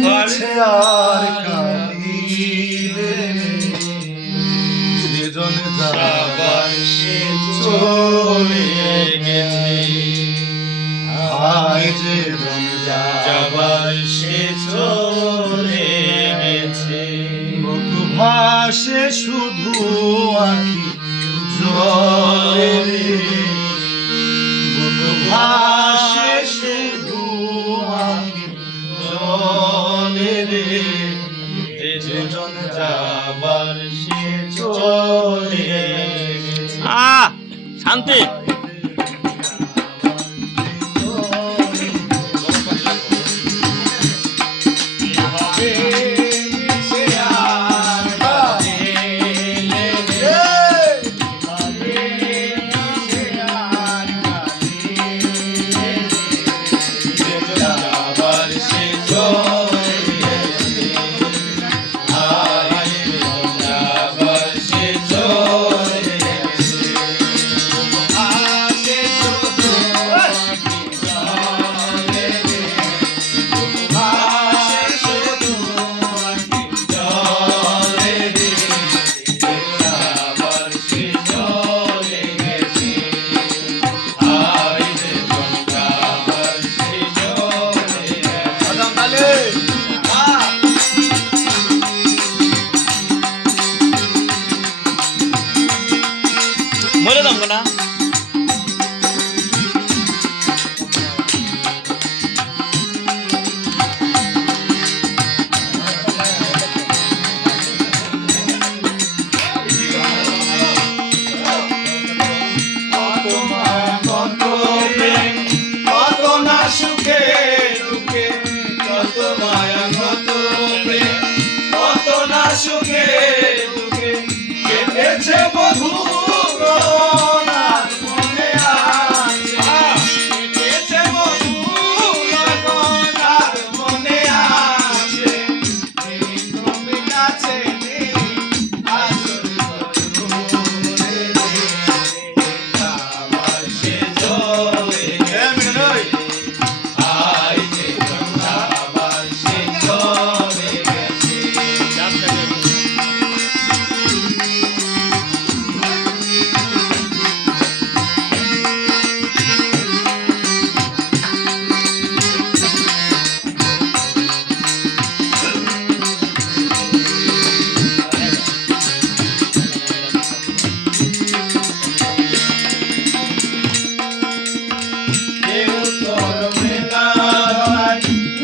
মিছে আর কাঁদিলে সেজন যাবার সে চলে গেছে। হায় যেজন যাবার সে চলে গেছে। বুক ভাসে শুধু আঁখি জলে রে, বুক ভাসে শুধু আঁখি জলে রে। যেজন যাবার সে চলে গেছে। শান্তি। বলে দাম না সুখে দুঃখে কত মায়া কত প্রেম, কত না সুখে দুঃখে কেটেছে মধুর গগনার মনে আছে, কেটেছে মধুর গগনার মনে আছে। এই তুমি কাছে নেই আসল বন্ধুরে রে, আমার সে চলে গেছে।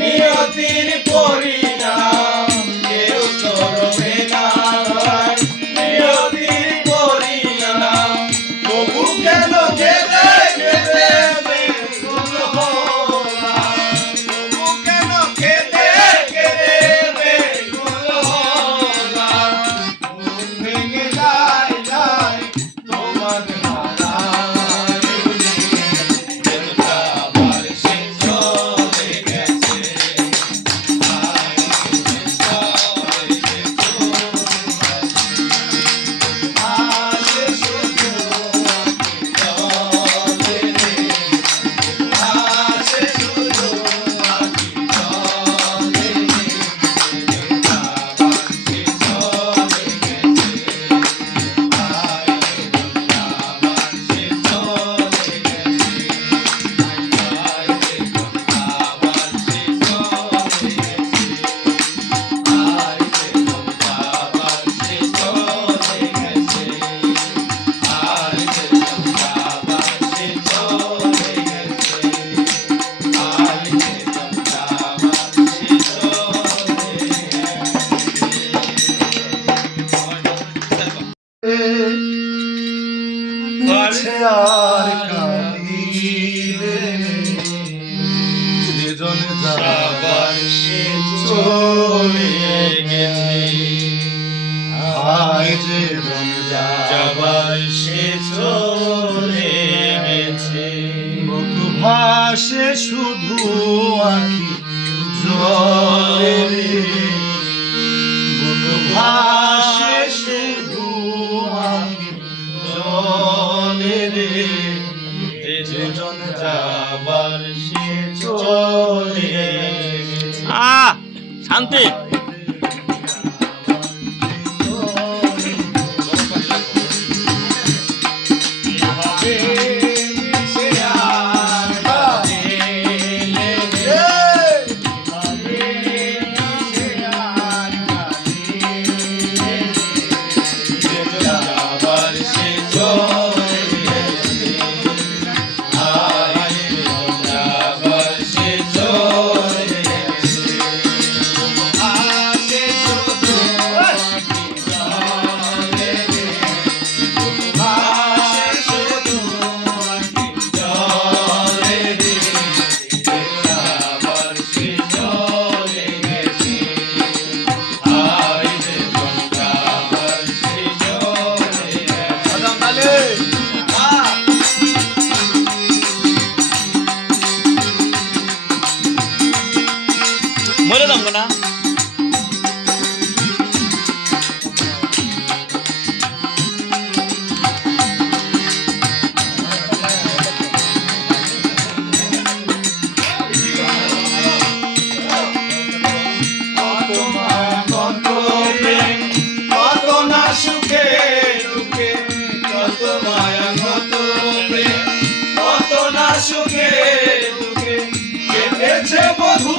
নিয়তির পরিণাম কেউ করবে না, নিয়তির পরিণাম। তবু কেন কেঁদে কেঁদে বেকুল হলাম, তবু কেন কেঁদে কেঁদে বেকুল হলাম। মন ভেঙে যায় যায় তোমার মিছে আর কাঁদিলে সেজন যাবার সে চলে গেছে। হায় যেজন যাবার সে চলে গেছে। বুক ভাসে শুধু আঁখি জলে রে, বুক ভাসে শুধু আঁখি জলে রে। যেজন যাবার সে চলে চলে গেছে। শান্তি। এভাবে মিশে আর কাঁদে লেগে, এভাবে মিশে আর কাঁদে লেগে, যে যাবার সে চলে গেছে। হায় রে যাবার সে চলে গেছে। আসে শুধু আঁখি জলে রে, আসে শুধু আঁখি জলে রে, যে যাবার সে চলে গেছে। হায় রে যাবার সে চলে গেছে। মরে যাবো না। কত মায়া কত প্রেম, কত না সুখে দুঃখে, কত মায়া কত প্রেম, কত না সুখে দুঃখে, কেটেছে বধু